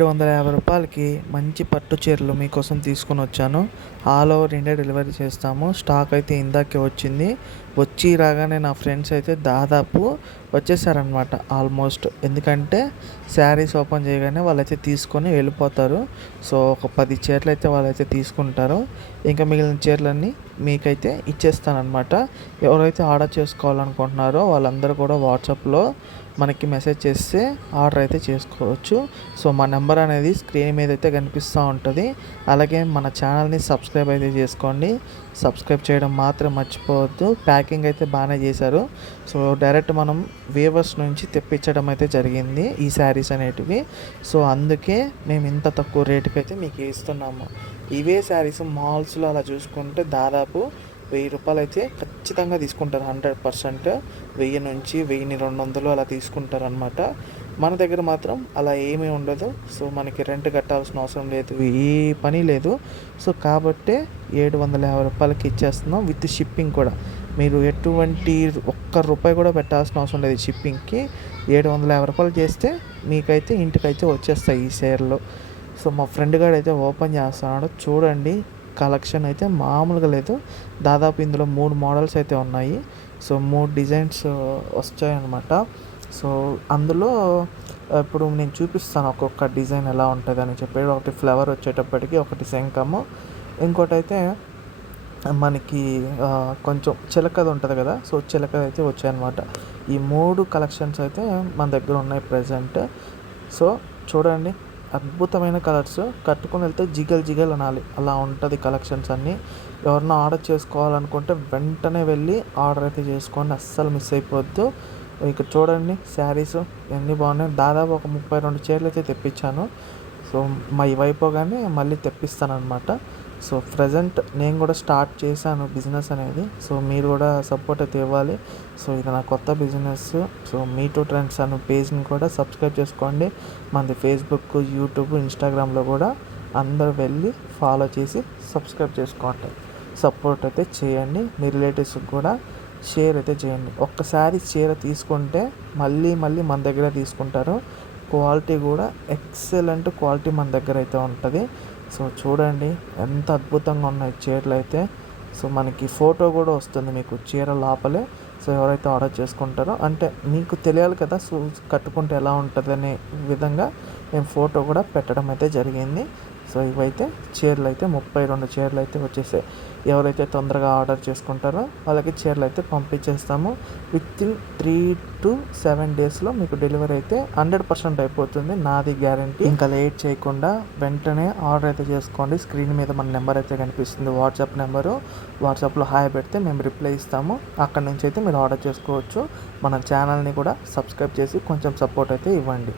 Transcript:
రూ. 750కి మంచి పట్టు చీరలు మీకోసం తీసుకొని వచ్చాను. ఆల్ ఓవర్ ఇండియా డెలివరీ చేస్తాము. స్టాక్ అయితే ఇందాకే వచ్చింది. వచ్చి రాగానే నా ఫ్రెండ్స్ అయితే దాదాపు వచ్చేసారనమాట ఆల్మోస్ట్. ఎందుకంటే శారీస్ ఓపెన్ చేయగానే వాళ్ళైతే తీసుకొని వెళ్ళిపోతారు. సో ఒక 10 చీరలు అయితే వాళ్ళైతే తీసుకుంటారు. ఇంకా మిగిలిన చీరలన్నీ మీకైతే ఇచ్చేస్తానమాట. ఎవరైతే ఆర్డర్ చేసుకోవాలనుకుంటున్నారో వాళ్ళందరూ కూడా వాట్సాప్లో మనకి మెసేజ్ చేస్తే ఆర్డర్ అయితే చేసుకోవచ్చు. సో మా నెంబర్ అనేది స్క్రీన్ మీద అయితే కనిపిస్తూ ఉంటుంది. అలాగే మన ఛానల్ని సబ్స్క్రైబ్ అయితే చేసుకోండి. సబ్స్క్రైబ్ చేయడం మాత్రం మర్చిపోవద్దు. ప్యాకింగ్ అయితే బాగానే చేశారు. సో డైరెక్ట్ మనం వీవర్స్ నుంచి తెప్పించడం అయితే జరిగింది ఈ శారీస్ అనేటివి. సో అందుకే మేము ఇంత తక్కువ రేటుకి అయితే మీకు ఇస్తున్నాము. ఇవే శారీస్ మాల్స్లో అలా చూసుకుంటే దాదాపు రూ. 1000 అయితే ఖచ్చితంగా తీసుకుంటారు. 100%. 1000 నుంచి 1200 అలా తీసుకుంటారు అనమాట. మన దగ్గర మాత్రం అలా ఏమీ ఉండదు. సో మనకి రెంట్ కట్టాల్సిన అవసరం లేదు, ఏ పని లేదు. సో కాబట్టే రూ. 750కి ఇచ్చేస్తున్నాం విత్ షిప్పింగ్ కూడా. మీరు ఎటువంటి ఒక్క రూపాయి కూడా పెట్టాల్సిన అవసరం లేదు షిప్పింగ్కి. రూ. 750 చేస్తే మీకైతే ఇంటికైతే వచ్చేస్తాయి ఈ చీరలు. సో మా ఫ్రెండ్ గారు అయితే ఓపెన్ చేస్తున్నాడు, చూడండి. కలెక్షన్ అయితే మామూలుగా లేదు. దాదాపు ఇందులో 3 మోడల్స్ అయితే ఉన్నాయి. సో 3 డిజైన్స్ వచ్చాయన్నమాట. సో అందులో ఇప్పుడు నేను చూపిస్తాను ఒక్కొక్క డిజైన్ ఎలా ఉంటుందని చెప్పి. ఒకటి ఫ్లవర్ వచ్చేటప్పటికి, ఒకటి శంఖము, ఇంకోటి అయితే మనకి కొంచెం చిలకది ఉంటుంది కదా. సో చిలకది అయితే వచ్చాయన్నమాట. ఈ 3 కలెక్షన్స్ అయితే మన దగ్గర ఉన్నాయి ప్రజెంట్. సో చూడండి, అద్భుతమైన కలర్స్, కట్టుకుని వెళ్తే జిగల్ జిగల్ అనాలి, అలా ఉంటుంది కలెక్షన్స్ అన్నీ. ఎవరన్నా ఆర్డర్ చేసుకోవాలనుకుంటే వెంటనే వెళ్ళి ఆర్డర్ అయితే చేసుకోండి, అస్సలు మిస్ అయిపోవద్దు. ఇక్కడ చూడండి శారీస్ ఎన్ని బాగున్నాయి. దాదాపు ఒక 32 చీరలు అయితే తెప్పించాను. సో మా ఇవైపోగానే మళ్ళీ తెప్పిస్తాను అనమాట. సో ప్రజెంట్ నేను కూడా స్టార్ట్ చేశాను బిజినెస్ అనేది. సో మీరు కూడా సపోర్ట్ అయితే ఇవ్వాలి. సో ఇది నా కొత్త బిజినెస్. సో మీ టూ ట్రెండ్స్ అనే పేజ్ని కూడా సబ్స్క్రైబ్ చేసుకోండి. మనది ఫేస్బుక్, యూట్యూబ్, ఇన్స్టాగ్రామ్లో కూడా అందరూ వెళ్ళి ఫాలో చేసి సబ్స్క్రైబ్ చేసుకోండి. సపోర్ట్ అయితే చేయండి. మీ రిలేటివ్స్కి కూడా షేర్ అయితే చేయండి. ఒక్కసారి చీర తీసుకుంటే మళ్ళీ మళ్ళీ మన దగ్గర తీసుకుంటారు. క్వాలిటీ కూడా ఎక్సలెంట్ క్వాలిటీ మన దగ్గర అయితే ఉంటుంది. సో చూడండి ఎంత అద్భుతంగా ఉన్నాయి చీరలు అయితే. సో మనకి ఫోటో కూడా వస్తుంది మీకు చీర లోపలే. సో ఎవరైతే ఆర్డర్ చేసుకుంటారో, అంటే మీకు తెలియాలి కదా సో కట్టుకుంటే ఎలా ఉంటుంది అనే విధంగా మేము ఫోటో కూడా పెట్టడం అయితే జరిగింది. సో ఇవైతే చీరలు అయితే 32 చీరలు అయితే వచ్చేసాయి. ఎవరైతే తొందరగా ఆర్డర్ చేసుకుంటారో వాళ్ళకి చీరలు అయితే పంపించేస్తాము. వితిన్ 3 to 7 డేస్లో మీకు డెలివరీ అయితే 100% అయిపోతుంది, నాది గ్యారంటీ. ఇంకా లేట్ చేయకుండా వెంటనే ఆర్డర్ అయితే చేసుకోండి. స్క్రీన్ మీద మన నెంబర్ అయితే కనిపిస్తుంది, వాట్సాప్ నెంబరు. వాట్సాప్లో హాయ్ పెడితే మేము రిప్లై ఇస్తాము. అక్కడ నుంచి అయితే మీరు ఆర్డర్ చేసుకోవచ్చు. మన ఛానల్ని కూడా సబ్స్క్రైబ్ చేసి కొంచెం సపోర్ట్ అయితే ఇవ్వండి.